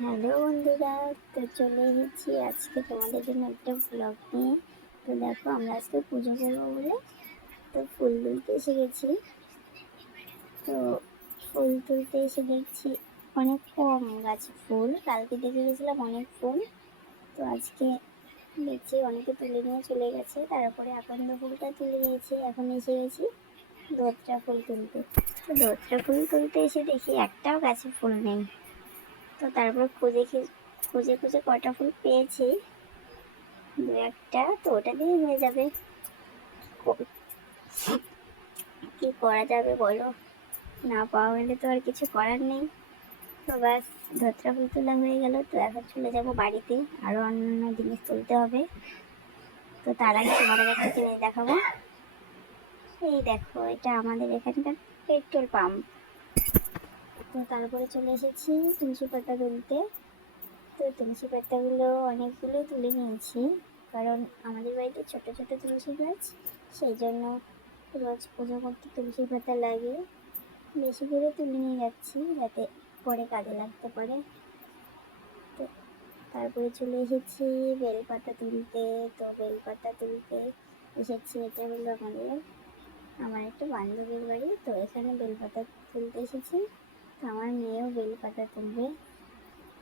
Hello বন্ধুরা, তো চলে এসেছি আজকে তোমাদের জন্য একটা ব্লগ নিয়ে। তো দেখো, আমরা আজকে পুজো করবো বলে তো ফুল তুলতে এসে গেছি। তো ফুল তুলতে এসে দেখছি অনেক কম গাছে ফুল। কালকে দেখে গেছিলাম অনেক ফুল, তো আজকে দেখছি অনেকে তুলে নিয়ে চলে গেছে। তারপরে আকন্দ ফুলটা তুলে নিয়েছি, এখন এসে গেছি ধোত্রা ফুল তুলতে। তো ধোত্রা ফুল তুলতে এসে দেখি একটাও গাছে ফুল নেই। তো তারপর খুঁজে খুঁজে কটা ফুল পেয়েছি, দু একটা, তো ওটা দিয়ে হয়ে যাবে। কি করা যাবে বলো, না পাওয়া গেলে তো আর কিছু করার নেই। তো ব্যাস, ধোত্রা ফুল তোলা হয়ে গেল। তো এখন চলে যাব বাড়িতে, আরো অন্যান্য জিনিস তুলতে হবে। তো তার আগে তোমাদের একটা জিনিস দেখাবো। এই দেখো, এটা আমাদের এখানকার পেট্রোল পাম্প। তো তারপরে চলে এসেছি তুলসী পাতা তুলতে। তো তুলসী পাতাগুলো অনেকগুলো তুলে নিয়েছি, কারণ আমাদের বাড়িতে ছোট ছোট তুলসী গাছ, সেই জন্য রোজ পুজো করতে তুলসী পাতা লাগে। বেশি করে তুলে নিয়ে যাচ্ছি যাতে পরে কাজে লাগতে পারে। তো তারপরে চলে এসেছি বেলপাতা তুলতে। তো বেলপাতা তুলতে এসেছি, এটা হলো আমার একটা বান্ধবীর বাড়ি, তো এখানে বেলপাতা তুলতে এসেছি। তো আমার মেয়েও বেলপাতা তুলবে।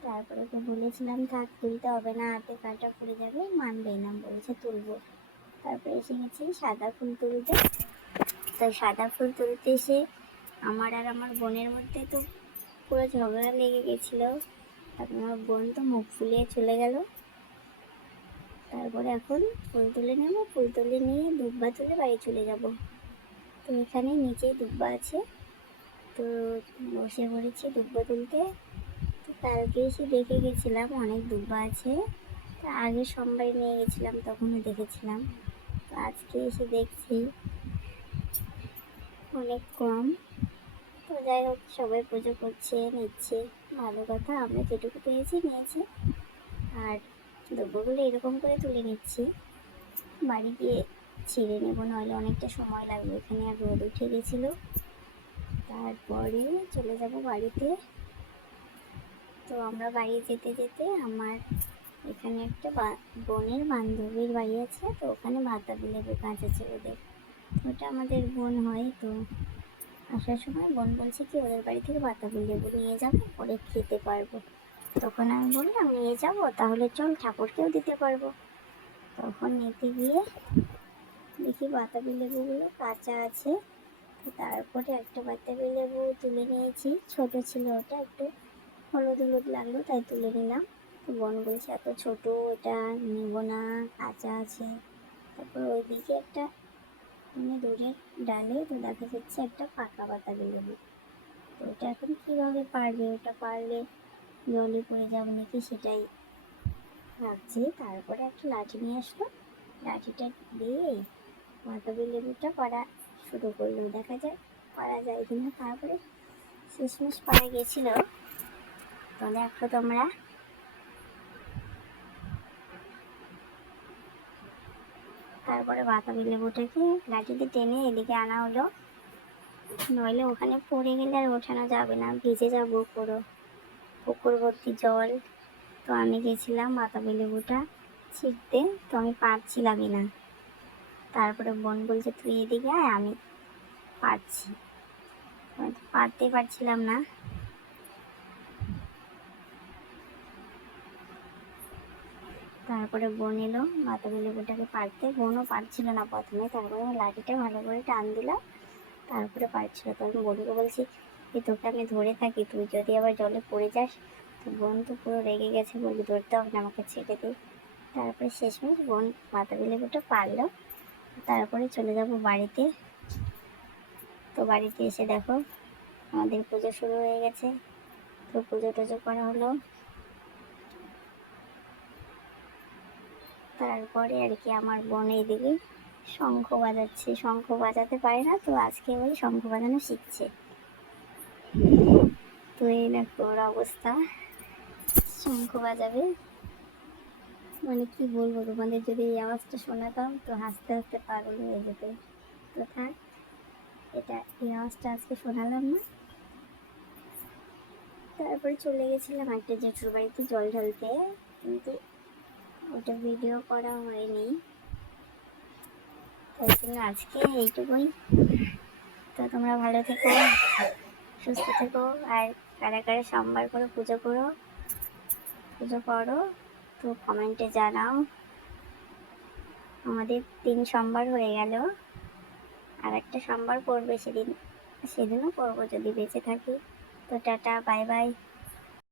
তারপরে ওকে বলেছিলাম থাক, তুলতে হবে না, হাতে কাঁটা পড়ে যাবে, মানবেই না, বলছে তুলবো। তারপরে এসে গেছি সাদা ফুল তুলতে। তো সাদা ফুল তুলতে এসে আমার আর আমার বোনের মধ্যে তো পুরো ঝগড়া লেগে গেছিলো। তারপর আমার বোন তো মুখ ফুলিয়ে চলে গেল। তারপরে এখন ফুল তুলে নেবো, ফুল তুলে নিয়ে দুব্বা তুলে বাড়ি চলে যাব। তো এখানে নিচেই দুব্বা আছে, তো বসে পড়েছি দুব্বা তুলতে। তো কালকে এসে দেখে গেছিলাম অনেক দুব্বা আছে, তা আগে সোমবারে নিয়ে গেছিলাম তখনও দেখেছিলাম। তো আজকে এসে দেখছি অনেক কম। তো যাই হোক, সবাই পুজো করছে, নিচ্ছে, ভালো কথা। আমরা যেটুকু পেয়েছি নিয়েছি, আর দ্রব্যগুলো এরকম করে তুলে নিচ্ছি। বাড়ি গিয়ে ছিঁড়ে নেবো, নইলে অনেকটা সময় লাগবে, এখানে আর রোদ উঠে গেছিলো। তারপরে চলে যাব বাড়িতে। তো আমরা বাড়ি যেতে যেতে আমার এখানে একটা বোনের বান্ধবীর বাড়ি আছে, তো ওখানে বাতাবি লেবু গাছ আছে ওদের। ওটা আমাদের বোন হয়। তো আসার সময় বোন বলছে কি ওদের বাড়ি থেকে বাতাবি লেবু নিয়ে যাবো, ওরে খেতে পারবো। তখন আমি বললাম নিয়ে যাবো, তাহলে চল, ঠাকুরকেও দিতে পারবো। তখন নিতে গিয়ে দেখি বাতাবি লেবুগুলো কাঁচা আছে। তো তারপরে একটা বাতাবি লেবু তুলে নিয়েছি, ছোট ছিল ওটা, একটু হলুদ হলুদ লাগলো তাই তুলে নিলাম। তো বোন বলছে এত ছোট এটা নেবো না, কাঁচা আছে। তারপর ওইদিকে একটা দূরের ডালে তো দেখা যাচ্ছে একটা পাকা বাতাবি লেবু। তো ওটা এখন কীভাবে পারবে, ওটা পারলে জলে পড়ে যাবে নাকি সেটাই ভাবছি। তারপরে একটা লাঠি নিয়ে আসলো, লাঠিটা দিয়ে বাতাবি লেবুটা পাড়া শুরু করলো, দেখা যাক পারা যায় কিনা। তারপরে শেষমেশ পারা গেছিল। তো দেখো তোমরা, তারপরে বাতাবি লেবুটাকে লাঠিতে টেনে এদিকে আনা হলো, নইলে ওখানে পড়ে গেলে আর ওঠানো যাবে না, ভিজে যাবো পুরো, পুকুর ভর্তি জল। তো আমি গেছিলাম বাতাবি লেবুটা ছিঁড়তে, তো আমি পারছিলামই না। তারপরে বোন বলছে তুই এদিকে আয়, আমি পারছি। আমি তো পারতেই পারছিলাম না। তারপরে বোন এলো বাতাবি লেবুটাকে পারতে, বোনও পারছিল না প্রথমে। তারপরে আমি লাঠিটা ভালো করে টান দিলাম, তারপরে পারছিল। তো আমি বোনকে বলছি যে তোকে আমি ধরে থাকি, তুই যদি আবার জলে পড়ে যাস। তো বোন তো পুরো রেগে গেছে, বলবি ধরতে হবে না, আমাকে ছেড়ে দিই। তারপরে শেষমেশ বোন বাতাবি লেবুটা পারলো। তারপরে চলে যাব বাড়িতে। তো বাড়িতে এসে দেখো আমাদের পুজো শুরু হয়ে গেছে। তো পুজো টুজো করা হলো। তারপরে আর কি আমার বোন এইদিকে শঙ্খ বাজাচ্ছে, শঙ্খ বাজাতে পারে না, তো আজকে ওই শঙ্খ বাজানো শিখছে। তো এই দেখো ওর অবস্থা, শঙ্খ বাজাবে। মানে কি বলবো তোমাদের, যদি এই আওয়াজটা শোনাতাম তো হাসতে হাসতে পাগল হয়ে যেতে। তো থাক, এটা এই আওয়াজটা আজকে শোনালাম না। তারপরে চলে গেছিলাম একটা জেঠুর বাড়িতে জল ঢালতে, কিন্তু ওটা ভিডিও করা হয়নি, তাই জন্য আজকে এইটুকুই। তো তোমরা ভালো থেকো, সুস্থ থেকো, আর কারা কারা সোমবার করে পুজো করো তো কমেন্টে জানাও। আমাদের 3 সোমবার হয়ে গেল, আর একটা সোমবার পড়বে, সেদিনও করবো যদি বেঁচে থাকি। তো টাটা, বাই বাই।